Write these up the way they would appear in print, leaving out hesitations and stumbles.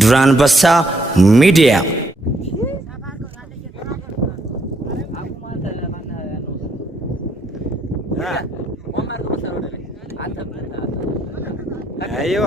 ዱራንበሳ ሚዲያ አይዋ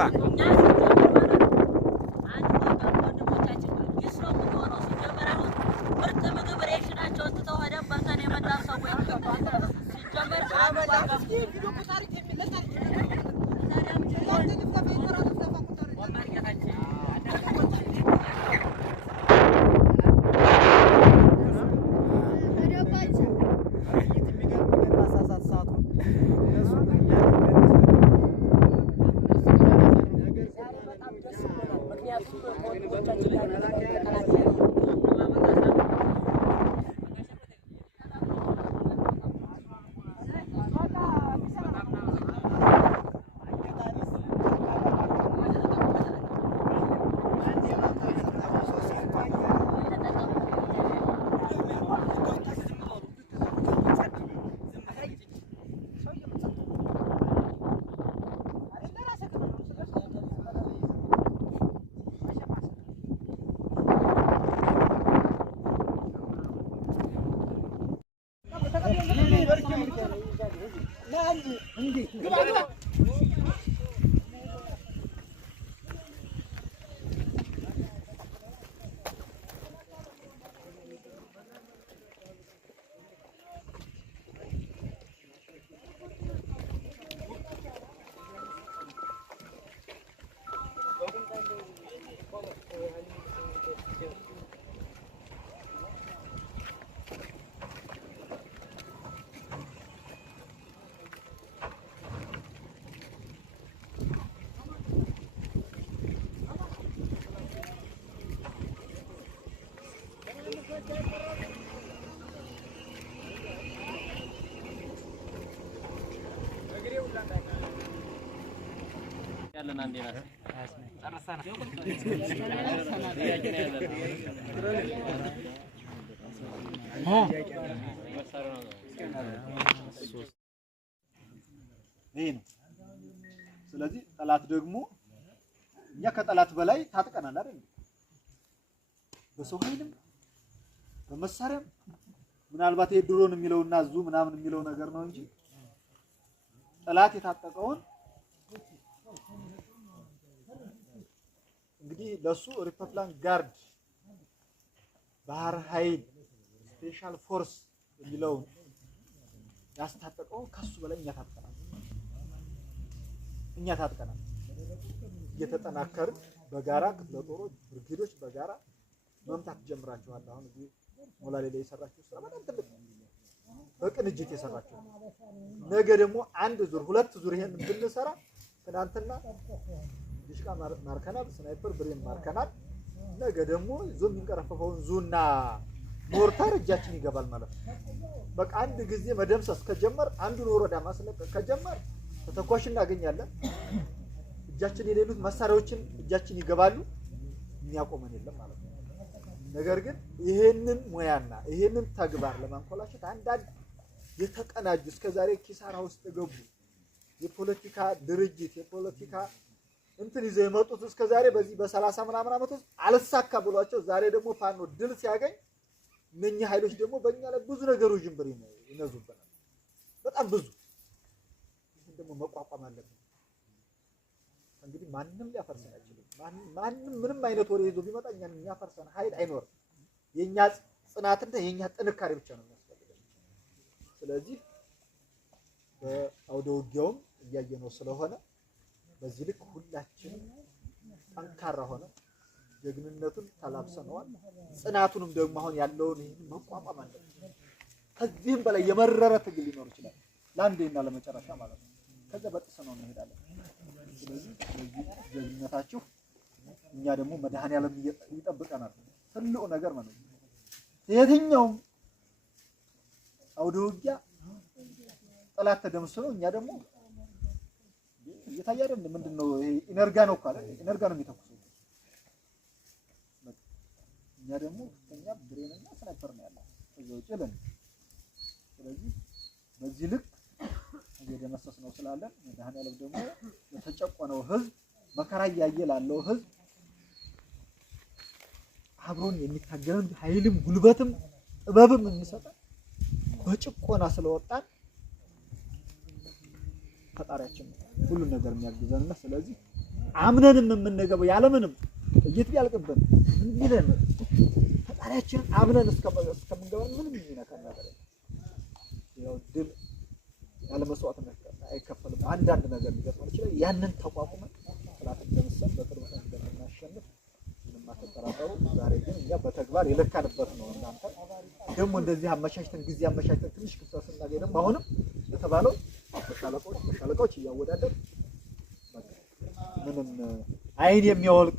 ስለዚህ ጠላት ደግሞ እኛ ከጠላት በላይ ታጥቀናል አይደል? በሰው ኃይልም በመሳሪያም ምናልባት የድሮን የሚለውና ዙ ምናምን የሚለው ነገር ነው እንጂ ጠላት የታጠቀውን እንግዲህ ለሱ ሪፐብሊካን ጋርድ ባህር ኃይል ስፔሻል ፎርስ የሚለው ያስታጠቀው ከሱ በላይ እኛ ታጥቀናል እየተጠናከርን በጋራ ክፍለ ጦሮች ብርጌዶች በጋራ መምታት ጀምራችኋል። አሁን እዚህ ሞላሌ ላይ የሰራችሁ ስራ በጣም ትልቅ በቅንጅት የሰራችሁ ነገ ደግሞ አንድ ዙር ሁለት ዙር ይሄን ብንሰራ ትናንትና ዲሽቃ ማርከናል፣ ስናይፐር ብሬን ማርከናል። ነገ ደግሞ ዞም የሚንቀረፈፈውን ዙና ሞርታር እጃችን ይገባል ማለት ነው። በቃ አንድ ጊዜ መደምሰስ ከጀመር አንዱን ወረዳ ማስለቀቅ ከጀመር ተተኳሽ እናገኛለን። እጃችን የሌሉት መሳሪያዎችን እጃችን ይገባሉ። የሚያቆመን የለም ማለት ነው። ነገር ግን ይሄንን ሙያና ይሄንን ተግባር ለማንኮላሸት አንዳንድ የተቀናጁ እስከዛሬ ኪሳራ ውስጥ የገቡ የፖለቲካ ድርጅት የፖለቲካ እንትን ይዘው የመጡት እስከዛሬ በዚህ በ30 ምናምን ዓመት ውስጥ አልሳካ ብሏቸው ዛሬ ደግሞ ፋኖ ድል ሲያገኝ እነኚህ ኃይሎች ደግሞ በእኛ ላይ ብዙ ነገሮች ጅምብር ይነዙብናል። በጣም ብዙ ይሄን ደግሞ መቋቋም አለብን። እንግዲህ ማንንም ሊያፈርሰን አይችልም። ማንንም ምንም አይነት ወሬ ይዞ ቢመጣ እኛን የሚያፈርሰን ኃይል አይኖርም። የኛ ጽናትና የኛ ጥንካሬ ብቻ ነው የሚያስፈልገው። ስለዚህ በአውደ ውጊያውም እያየነው ስለሆነ በዚህ ልክ ሁላችንም ጠንካራ ሆነ ጀግንነቱን ተላብሰነዋል። ጽናቱንም ደግሞ አሁን ያለውን ይሄን መቋቋም አለብን። ከዚህም በላይ የመረረ ትግል ሊኖር ይችላል ለአንዴና ለመጨረሻ ማለት ነው። ከዛ በጥሰነው እንሄዳለን። ስለዚህ በዚህ ጀግንነታችሁ እኛ ደግሞ መድኃኒዓለም ይጠብቀናል። ትልቁ ነገር ማለት ነው የትኛውም አውደ ውጊያ ጠላት ተደምስሶ እኛ ደግሞ እየታየ አይደል? ምንድነው ይሄ ኢነርጋ ነው እኮ አይደል? ኢነርጋ ነው የሚተኩሰው። እኛ ደግሞ ከኛ ብሬንና ስናይፐር ነው ያለው እዛው ጭለን። ስለዚህ በዚህ ልክ እየደመሰስ ነው ስላለን መድኃኒዓለም ደግሞ የተጨቆነው ህዝብ መከራ እያየ ላለው ህዝብ አብሮን የሚታገለን ኃይልም ጉልበትም ጥበብም የሚሰጠን በጭቆና ስለወጣን ፈጣሪያችን ሁሉን ነገር የሚያግዘንና ስለዚህ አምነንም የምንገባው ያለምንም ጥይት ቢያልቅብን ምን ቢለን ፈጣሪያችን አምነን እስከምንገባ ምንም የሚነካን ነገር የለም። ያው ድል ያለ መስዋዕትነት አይከፈልም። አንዳንድ ነገር ሊገጥመን ይችላል። ያንን ተቋቁመን ጠላትን ደምሰን በቅርብ ቀን እንደምናሸንፍ ምንም አትጠራጠሩ። ዛሬ ግን እኛ በተግባር የለካንበት ነው። እናንተ ደግሞ እንደዚህ ጊዜ አመቻችተን ትንሽ ክፍተት ስናገኝ ደግሞ አሁንም የተባለው በሻለቃዎች እያወዳደር ምንም አይን የሚያወልቅ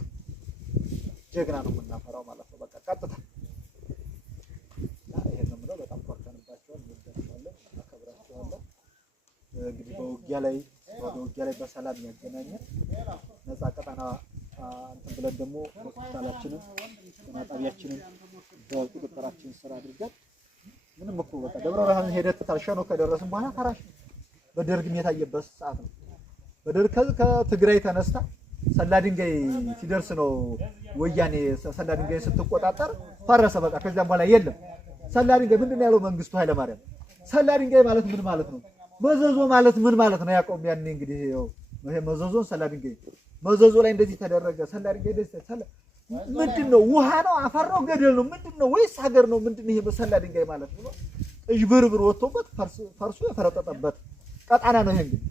ጀግና ነው የምናፈራው ማለት ነው። በቃ ቀጥታ ይሄን ነው የምለው። በጣም ኮርተንባቸዋል፣ እንወዳቸዋለን፣ እናከብራቸዋለን። እንግዲህ በውጊያ ላይ በሰላም ያገናኘን ነፃ ቀጠና እንትን ብለን ደግሞ ሆስፒታላችንን ጤና ጣቢያችንን በቁጥጥራችን ስር አድርገን ምንም እኮ በቃ ደብረ ብርሃን ሄደት ታልሸኖ ከደረስን በኋላ ፈራሽ በደርግም የታየበት ሰዓት ነው። በደርግ ከትግራይ ተነስታ ሰላ ድንጋይ ሲደርስ ነው ወያኔ ሰላ ድንጋይ ስትቆጣጠር ፈረሰ። በቃ ከዛም በኋላ የለም። ሰላ ድንጋይ ምንድነው ያለው መንግስቱ ኃይለማርያም? ሰላ ድንጋይ ማለት ምን ማለት ነው? መዘዞ ማለት ምን ማለት ነው? ያቆም ያኔ እንግዲህ ይሄ መዘዞን ሰላ ድንጋይ መዘዞ ላይ እንደዚህ ተደረገ። ሰላ ድንጋይ እንደዚህ ምንድነው? ውሃ ነው? አፈር ነው? ገደል ነው? ምንድነው? ወይስ ሀገር ነው? ምንድነው ይሄ በሰላ ድንጋይ ማለት ነው? እጅብርብር ወጥቶበት ፈርሶ የፈረጠጠበት ቀጣና ነው ይሄ እንግዲህ።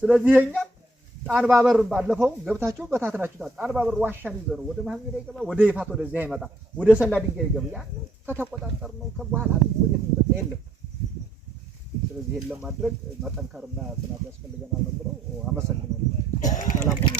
ስለዚህ ይሄኛ ጣንባበር ባለፈው ገብታችሁ በታትናችሁ ጣንባበር ዋሻን ይዘው ወደ ማህሚዳ ይገባ፣ ወደ ይፋት ወደዚህ አይመጣ፣ ወደ ሰላ ድንጋይ ይገባ። ያን ከተቆጣጠር ነው ከበኋላ ወዴት ይመጣ የለም። ስለዚህ ይሄን ለማድረግ መጠንከርና ጽናት ያስፈልገናል ነው ብለው አመሰግናለሁ። ሰላም ሁኑ።